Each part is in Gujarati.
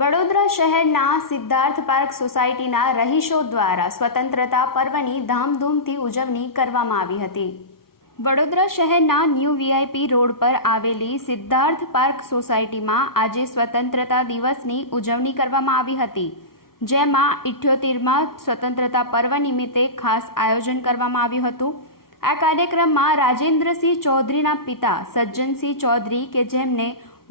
વડોદરા શહેરના સિદ્ધાર્થ પાર્ક સોસાયટીના રહીશો દ્વારા સ્વતંત્રતા પર્વની ધામધૂમથી ઉજવણી કરવામાં આવી હતી। વડોદરા શહેરના ન્યૂ વીઆઈપી રોડ પર આવેલી સિદ્ધાર્થ પાર્ક સોસાયટીમાં આજે સ્વતંત્રતા દિવસની ઉજવણી કરવામાં આવી હતી, જેમાં 78માં સ્વતંત્રતા પર્વ નિમિત્તે ખાસ આયોજન કરવામાં આવ્યું હતું। આ કાર્યક્રમમાં રાજેન્દ્રસિંહ ચૌધરીના પિતા સજ્જનસિંહ ચૌધરી કે જેમને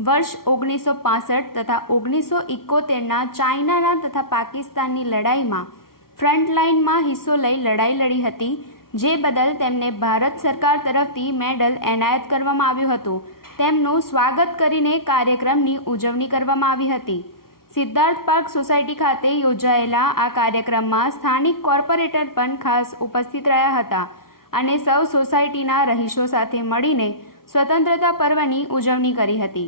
વર્ષ 1965 તથા 1971ના ચાઇનાના તથા પાકિસ્તાનની લડાઈમાં ફ્રન્ટલાઇનમાં હિસ્સો લઈ લડાઈ લડી હતી, જે બદલ તેમને ભારત સરકાર તરફથી મેડલ એનાયત કરવામાં આવ્યું હતું। તેમનું સ્વાગત કરીને કાર્યક્રમની ઉજવણી કરવામાં આવી હતી। સિદ્ધાર્થ પાર્ક સોસાયટી ખાતે યોજાયેલા આ કાર્યક્રમમાં સ્થાનિક કોર્પોરેટર પણ ખાસ ઉપસ્થિત રહ્યા હતા અને સૌ સોસાયટીના રહીશો સાથે મળીને સ્વતંત્રતા પર્વની ઉજવણી કરી હતી।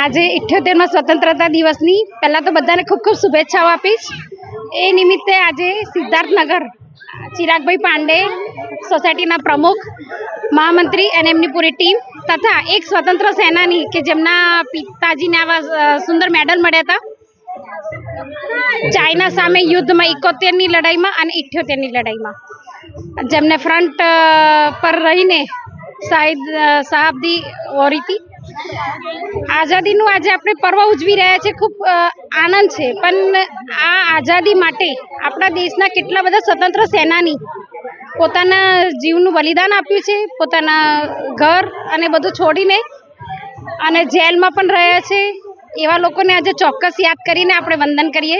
આજે 78માં સ્વતંત્રતા દિવસની પહેલા તો બધાને ખૂબ ખૂબ શુભેચ્છાઓ આપીશ। એ નિમિત્તે આજે સિદ્ધાર્થનગર ચિરાગભાઈ પાંડે સોસાયટીના પ્રમુખ, મહામંત્રી અને એમની પૂરી ટીમ તથા એક સ્વતંત્ર સેનાની કે જેમના પિતાજીને આવા સુંદર મેડલ મળ્યા હતા ચાઇના સામે યુદ્ધમાં 71ની લડાઈમાં અને 78ની લડાઈમાં, જેમને ફ્રન્ટ પર રહીને શહાદતી ઓરી હતી। આઝાદીનું આજે આપણે પર્વ ઉજવી રહ્યા છીએ, ખૂબ આનંદ છે, પણ આ આઝાદી માટે આપણા દેશના કેટલા બધા સ્વતંત્ર સેનાની પોતાના જીવનું બલિદાન આપ્યું છે, પોતાના ઘર અને બધું છોડીને અને જેલમાં પણ રહ્યા છે। એવા લોકોને આજે ચોક્કસ યાદ કરીને આપણે વંદન કરીએ।